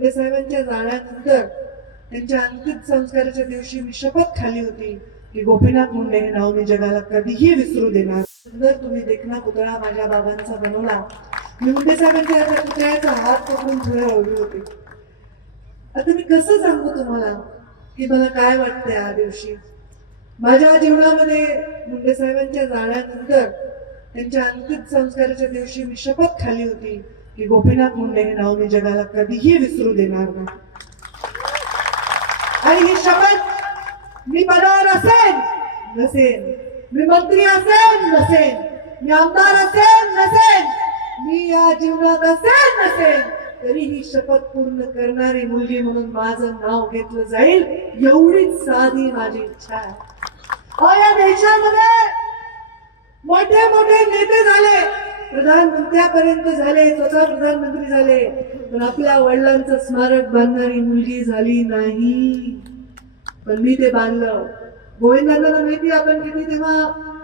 मुंडे साहेबांच्या जाण्यानंतर त्यांच्या अंतिम संस्काराच्या दिवशी मी शपथ खाली होती की गोपीनाथ मुंडे हे नाव मी जगाला कधीही विसरू देणार. सुंदर तुम्ही देखना पुतळा माझ्या बाबांचा बनवला. मी मुंडे साहेबांच्या त्या पुतळ्याचा हात पकडून पुढे ओढली होती. आता मी कसं सांगू तुम्हाला की मला काय वाटतंय या दिवशी. माझ्या जीवनामध्ये मुंडे साहेबांच्या जाण्यानंतर त्यांच्या अंतिम संस्काराच्या दिवशी मी शपथ खाली होती की गोपीनाथ मुंडे हे नाव मी जगाला कधीही विसरू देणार नाही. आणि ही शपथ मी पदावर असेन नसेन, मी मंत्री असेन नसेन, मी आमदार असेन नसेन, मी या जीवनात असेन नसेन, तरी ही शपथ पूर्ण करणारी मुलगी म्हणून माझं नाव घेतलं जाईल एवढीच साधी माझी इच्छा आहे. या देशामध्ये मोठे मोठे नेते झाले, प्रधानमंत्र्यापर्यंत झाले, स्वतः प्रधानमंत्री झाले, पण आपल्या वडिलांचं स्मारक बांधणारी मुलगी झाली नाही. पण मी ते बांधलं. गोविंदांना माहिती आपण किती तेव्हा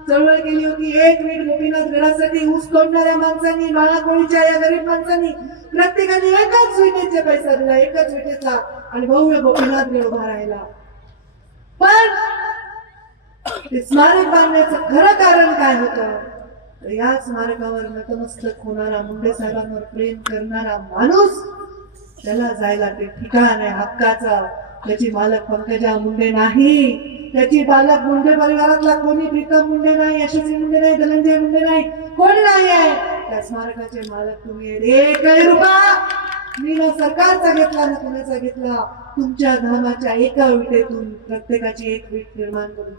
चळवळ केली होती. एक वीट गोपीनाथ गडासाठी ऊस तोडणाऱ्या माणसांनी, बाळाकोळीच्या या गरीब माणसांनी प्रत्येकाने एकाच विटेचा पैसा दिला, एकाच विटेचा, आणि भव्य गोपीनाथ गड उभा राहिला. पण ते स्मारक बांधण्याचं खरं कारण काय होतं, तर या स्मारकावर नतमस्तक होणारा, मुंडे साहेबांवर प्रेम करणारा माणूस, त्याला जायला ते ठिकाण आहे हक्काचं. त्याची मालक पंकजा मुंडे नाही, त्याची बालक मुंडे परिवारातला कोणी, प्रीतम मुंडे नाही, यशस्वी मुंडे नाही, धनंजय मुंडे नाही, कोणी नाही आहे. त्या स्मारकाचे मालक तुम्ही. एकही रुपया मी ना सरकारचा घेतला ना कुणाचा घेतला, तुमच्या धर्माच्या एका विटेतून प्रत्येकाची एक वीट निर्माण करून